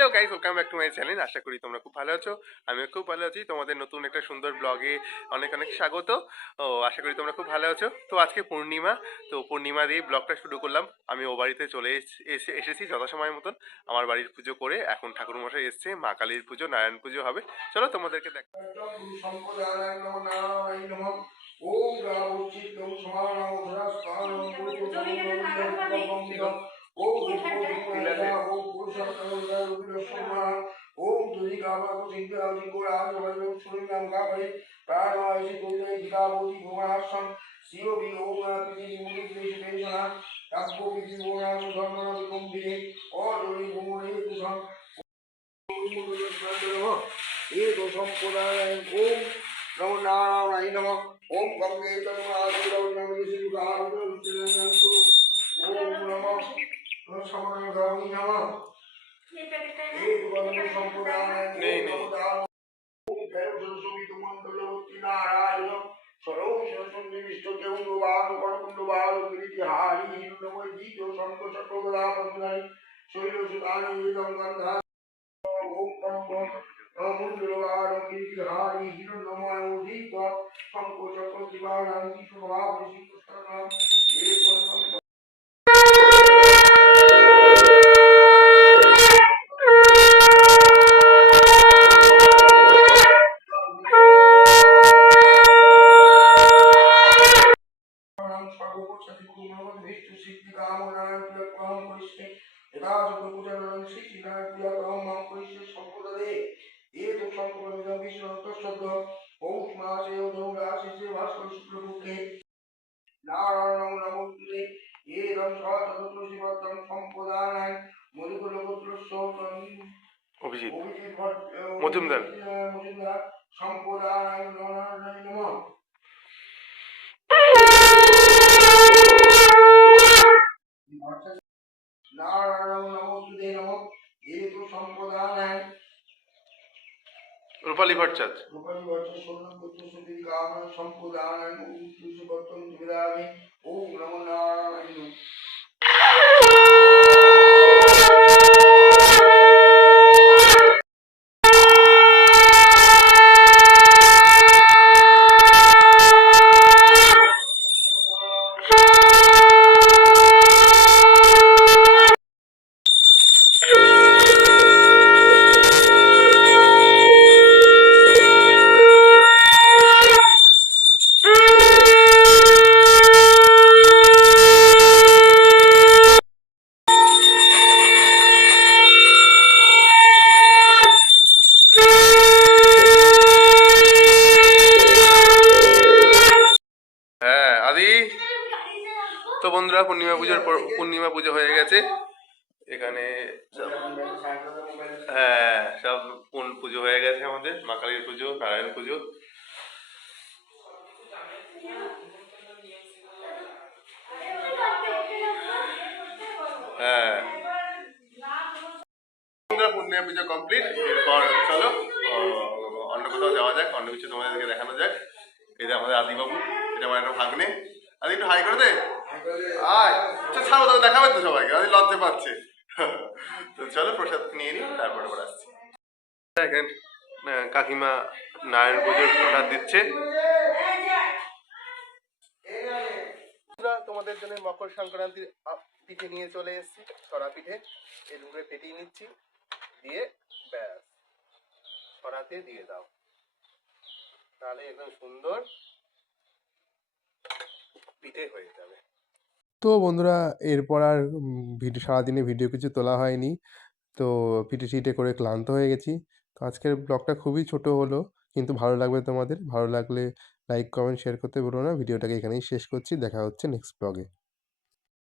Hello guys, welcome back to my channel. আশা করি তোমরা খুব ভালো আছো। আমিও খুব ভালো আছি। তোমাদের নতুন একটা সুন্দর ব্লগে অনেক অনেক স্বাগত। আশা করি তোমরা খুব ভালো আছো। তো আজকে পূর্ণিমা, তো পূর্ণিমা দিয়ে ব্লগটা শুরু করলাম। আমি ও বাড়িতে চলে এসেছি যথাসময় মতন। আমার বাড়ির পুজো করে এখন ঠাকুরমশাই এসছে, মা কালীর পুজো, নারায়ণ পুজো হবে। চলো তোমাদেরকে দেখ। ओम तुझी गावा को सिंह आदि को राज भजो सुन नाम का भय प्राण आयसी तुझे जिला बोधि भुवनासम सियो भी ओम किसी मुनि देश देशना तब्बो किसी भुवना सुधर्मना विकुंभिने और जोड़ी भुवने तुझम ये दोषम पुराण ओम नमो नारायण नमः ओम गंगे तनमादिरव नमः शिवाय ओम नमः समन गामी नमः नहीं नहीं नारायणं नमोस्तुते एदं सहस्रचतुर्शिवतं सम्पदानाय मधुकुलपुत्रस्योतं অভিজিৎ মজুমদার সম্পদানায় নমঃ नारायणं नमोस्तुते नमः एतु सम्पदानाय रूपाली भट्टाचार्य स्वर्णपुत्र सुधीर कामन सम्पदानाय तुलसीपत्रं विदामि ओम नमो नारायण তো বন্ধুরা, পূর্ণিমা পুজো হয়ে গেছে এখানে সব। হ্যাঁ, সব পুজো হয়ে গেছে আমাদের, মা কালীর পুজো, নারায়ণ পুজো। হ্যাঁ, পূর্ণিমা পুজো কমপ্লিট। এরপর চলো অন্য কোথাও যাওয়া যাক, অন্য কিছু তোমাদেরকে দেখানো যাক। এটা আমাদের আদিবাবু, এটা আমার একটা ভাগ্নে। আদি একটু হাই করে দে। আয়, আচ্ছা ছাড়ো, তবে দেখাবে তো সবাইকে, আদি লজ্জা পাচ্ছে। তো চলো প্রসাদ নিয়ে নিই, তারপরে আবার আসছি। দেখেন কাকিমা নারায়ণ পুজোর প্রসাদ দিচ্ছে। তোমাদের জন্য মকর সংক্রান্তির পিঠে নিয়ে চলে এসেছি, ছড়া পিঠে। এর উপরে পেটিয়ে নিচ্ছি, দিয়ে ব্যাস ছড়াতে দিয়ে দাও, তাহলে একদম সুন্দর পিঠে হয়ে যাবে। তো বন্ধুরা, এরপর আর সারাদিনে ভিডিও কিছু তোলা হয়নি। তো পিঠে টিটে করে ক্লান্ত হয়ে গেছি। তো আজকের ব্লগটা খুবই ছোট হলো, কিন্তু ভালো লাগবে তোমাদের। ভালো লাগলে লাইক, কমেন্ট, শেয়ার করতে ভুলো না। ভিডিওটাকে এখানেই শেষ করছি। দেখা হচ্ছে নেক্সট ব্লগে।